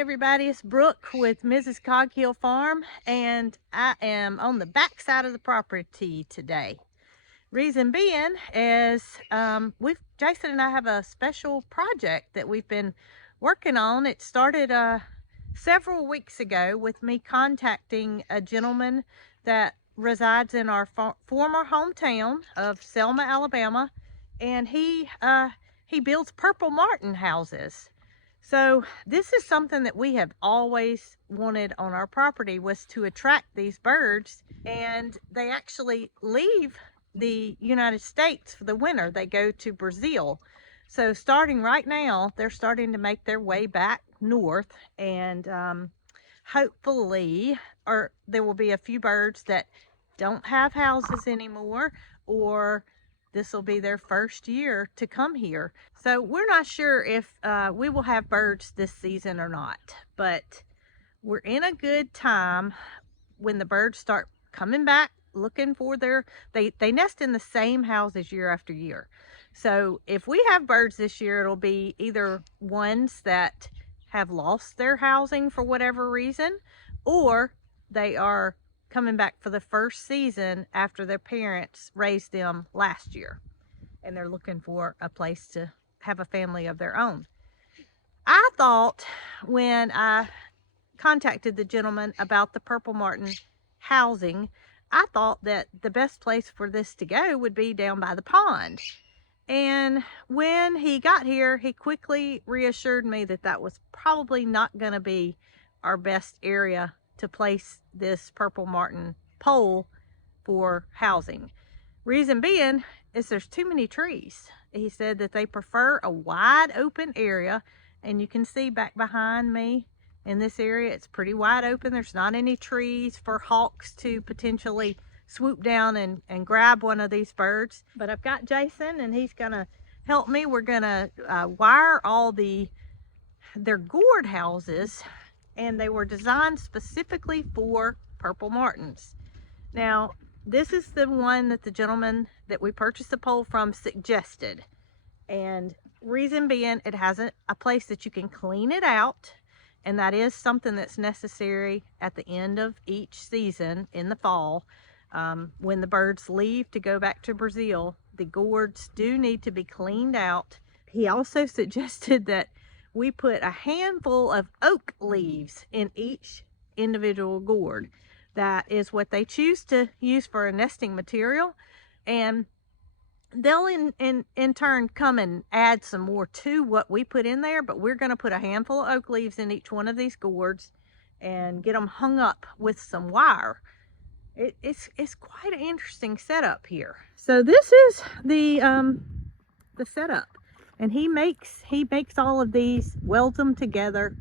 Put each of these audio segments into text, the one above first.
everybody, it's Brooke with Mrs. Cog Hill Farm, and I am on the back side of the property today. Reason being is Jason and I have a special project that we've been working on. It started several weeks ago with me contacting a gentleman that resides in our former hometown of Selma, Alabama, and he builds purple martin houses. So this is something that we have always wanted on our property, was to attract these birds, and they actually leave the United States for the winter. They go to Brazil. So starting right now, they're starting to make their way back north, and hopefully there will be a few birds that don't have houses anymore, or this will be their first year to come here. So we're not sure if we will have birds this season or not, but we're in a good time when the birds start coming back looking for they nest in the same houses year after year. So if we have birds this year, it'll be either ones that have lost their housing for whatever reason, or they are coming back for the first season after their parents raised them last year, and they're looking for a place to have a family of their own. I thought, when I contacted the gentleman about the purple martin housing, I thought that the best place for this to go would be down by the pond. And when he got here, he quickly reassured me that that was probably not going to be our best area to place this purple martin pole for housing. Reason being is there's too many trees. He said that they prefer a wide open area, and you can see back behind me in this area, it's pretty wide open. There's not any trees for hawks to potentially swoop down and grab one of these birds. But I've got Jason, and he's gonna help me. We're gonna wire all their gourd houses, and they were designed specifically for purple martins. Now, this is the one that the gentleman that we purchased the pole from suggested, and reason being, it has a place that you can clean it out, and that is something that's necessary at the end of each season in the fall. When the birds leave to go back to Brazil, the gourds do need to be cleaned out. He also suggested that we put a handful of oak leaves in each individual gourd. That is what they choose to use for a nesting material, and they'll in turn come and add some more to what we put in there. But we're going to put a handful of oak leaves in each one of these gourds and get them hung up with some wire. It's quite an interesting setup here. So this is the setup, and he makes all of these, welds them together,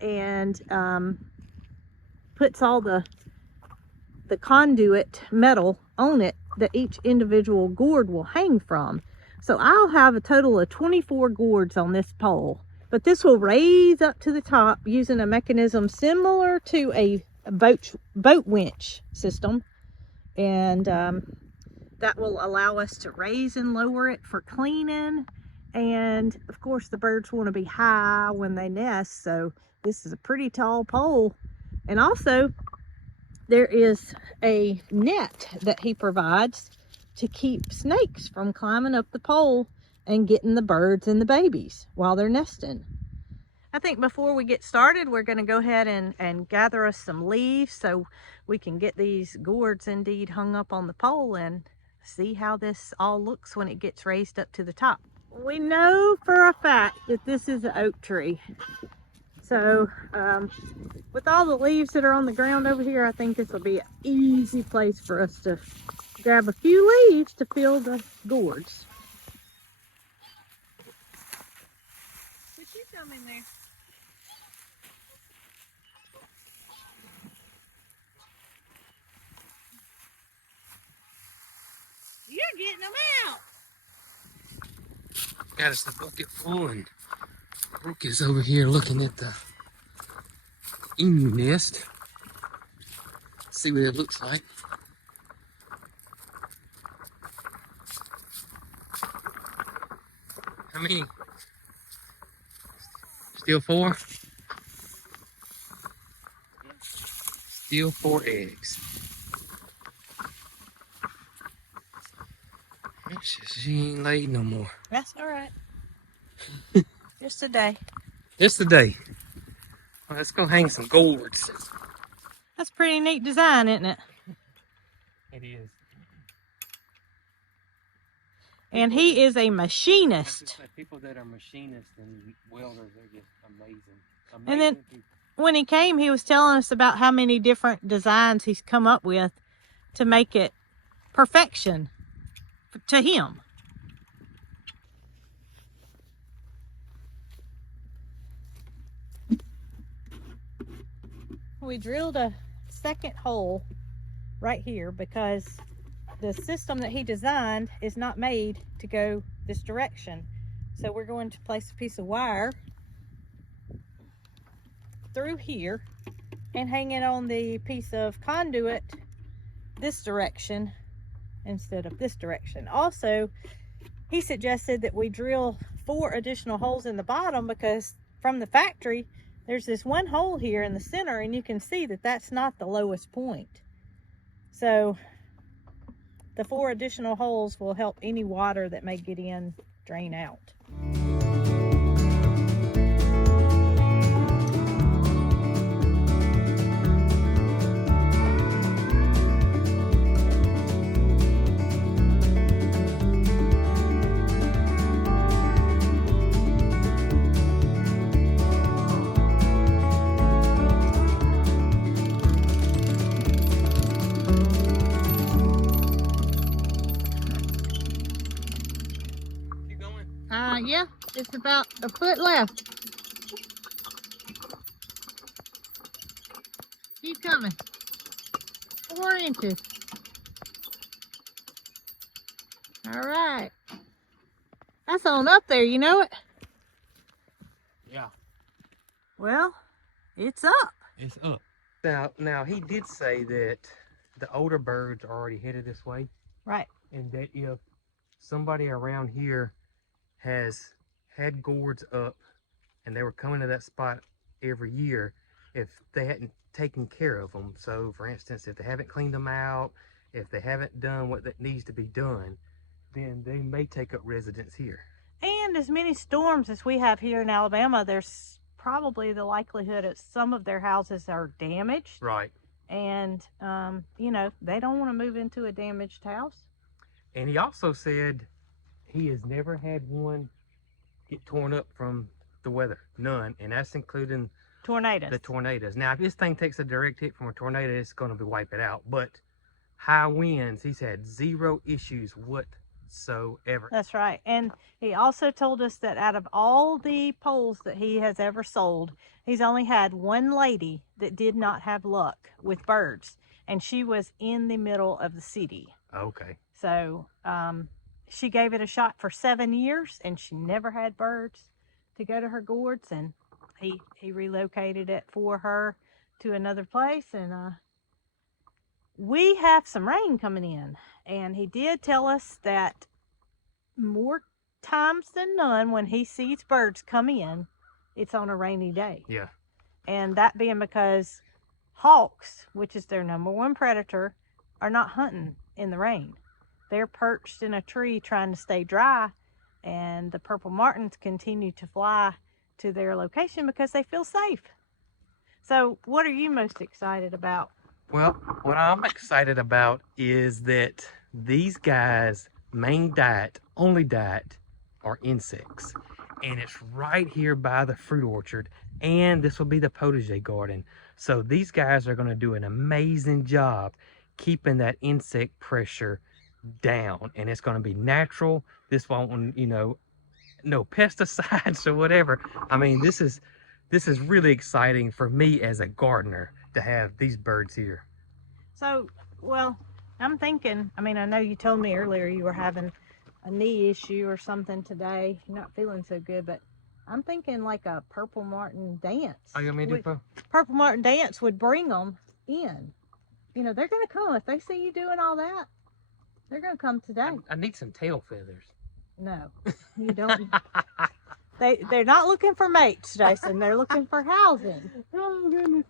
and puts all the conduit metal on it that each individual gourd will hang from. So I'll have a total of 24 gourds on this pole, but this will raise up to the top using a mechanism similar to a boat winch system, and that will allow us to raise and lower it for cleaning. And of course, the birds want to be high when they nest, so this is a pretty tall pole. And also, there is a net that he provides to keep snakes from climbing up the pole and getting the birds and the babies while they're nesting. I think before we get started, we're going to go ahead and gather us some leaves so we can get these gourds indeed hung up on the pole and see how this all looks when it gets raised up to the top. We know for a fact that this is an oak tree. So with all the leaves that are on the ground over here, I think this will be an easy place for us to grab a few leaves to fill the gourds. Would you come in there? You're getting them out. Got us the bucket full, and Brooke is over here looking at the emu nest. See what it looks like. How many? Still 4? Still 4 eggs. She ain't laid no more. That's all right. Just a day. Just a day. Well, let's go hang some gourds. That's a pretty neat design, isn't it? It is. And he is a machinist. People that are machinists and welders are just amazing. And then when he came, he was telling us about how many different designs he's come up with to make it perfection to him. We drilled a second hole right here because the system that he designed is not made to go this direction. So we're going to place a piece of wire through here and hang it on the piece of conduit this direction instead of this direction. Also, he suggested that we drill 4 additional holes in the bottom because from the factory there's this one hole here in the center and you can see that that's not the lowest point. So the 4 additional holes will help any water that may get in drain out. Yeah, it's about a foot left. Keep coming. 4 inches. All right. That's on up there, you know it? Yeah. Well, it's up. It's up. Now he did say that the older birds are already headed this way. Right. And that if somebody around here has had gourds up and they were coming to that spot every year, if they hadn't taken care of them, so for instance, if they haven't cleaned them out, if they haven't done what that needs to be done, then they may take up residence here. And as many storms as we have here in Alabama, there's probably the likelihood that some of their houses are damaged. Right. And you know, they don't want to move into a damaged house. And he also said he has never had one get torn up from the weather. None. And that's including tornadoes. The tornadoes. Now, if this thing takes a direct hit from a tornado, it's going to be wipe it out. But high winds, he's had 0 issues whatsoever. That's right. And he also told us that out of all the poles that he has ever sold, he's only had 1 lady that did not have luck with birds. And she was in the middle of the city. Okay. So, she gave it a shot for 7 years and she never had birds to go to her gourds, and he relocated it for her to another place. And we have some rain coming in, and he did tell us that more times than none when he sees birds come in, it's on a rainy day. Yeah. And that being because hawks, which is their #1 predator, are not hunting in the rain. They're perched in a tree trying to stay dry, and the purple martins continue to fly to their location because they feel safe. So what are you most excited about? Well, what I'm excited about is that these guys' main diet, only diet, are insects. And it's right here by the fruit orchard, and this will be the potager garden. So these guys are going to do an amazing job keeping that insect pressure down, and it's going to be natural. This won't, you know, no pesticides or whatever. I mean, this is really exciting for me as a gardener to have these birds here. So, well, I'm thinking, I mean, I know you told me earlier you were having a knee issue or something today. You're not feeling so good, but I'm thinking like a purple martin dance. Oh, you want me to do purple martin dance would bring them in. You know, they're going to come. If they see you doing all that, they're going to come today. I need some tail feathers. No, you don't. They're not looking for mates, Jason. They're looking for housing. Oh, goodness.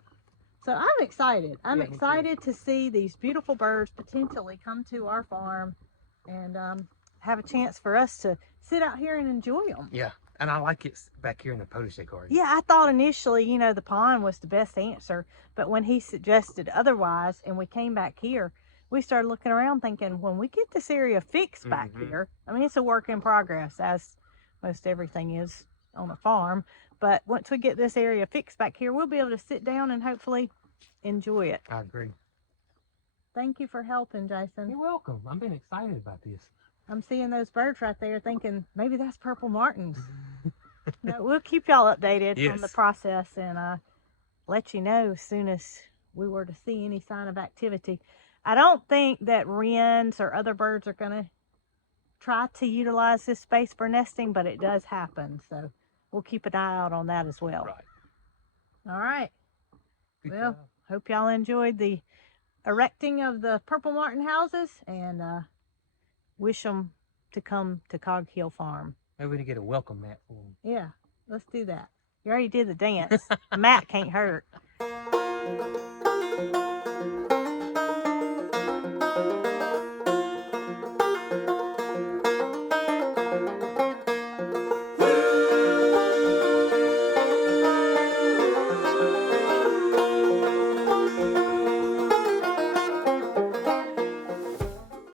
So I'm excited. I'm Yeah, me too. excited to see these beautiful birds potentially come to our farm and have a chance for us to sit out here and enjoy them. Yeah, and I like it back here in the protege garden. Yeah, I thought initially, you know, the pond was the best answer, but when he suggested otherwise and we came back here, we started looking around thinking, when we get this area fixed back here, I mean, it's a work in progress, as most everything is on a farm, but once we get this area fixed back here, we'll be able to sit down and hopefully enjoy it. I agree. Thank you for helping, Jason. You're welcome. I'm being excited about this. I'm seeing those birds right there thinking maybe that's purple martins. No, we'll keep y'all updated on the process and let you know as soon as we were to see any sign of activity. I don't think that wrens or other birds are going to try to utilize this space for nesting, but it does happen. So we'll keep an eye out on that as well. Right. All right. Good Well, job. hope y'all enjoyed the erecting of the purple martin houses and wish them to come to Cog Hill Farm. Maybe we need to get a welcome mat for them. Yeah, let's do that. You already did the dance. The mat can't hurt.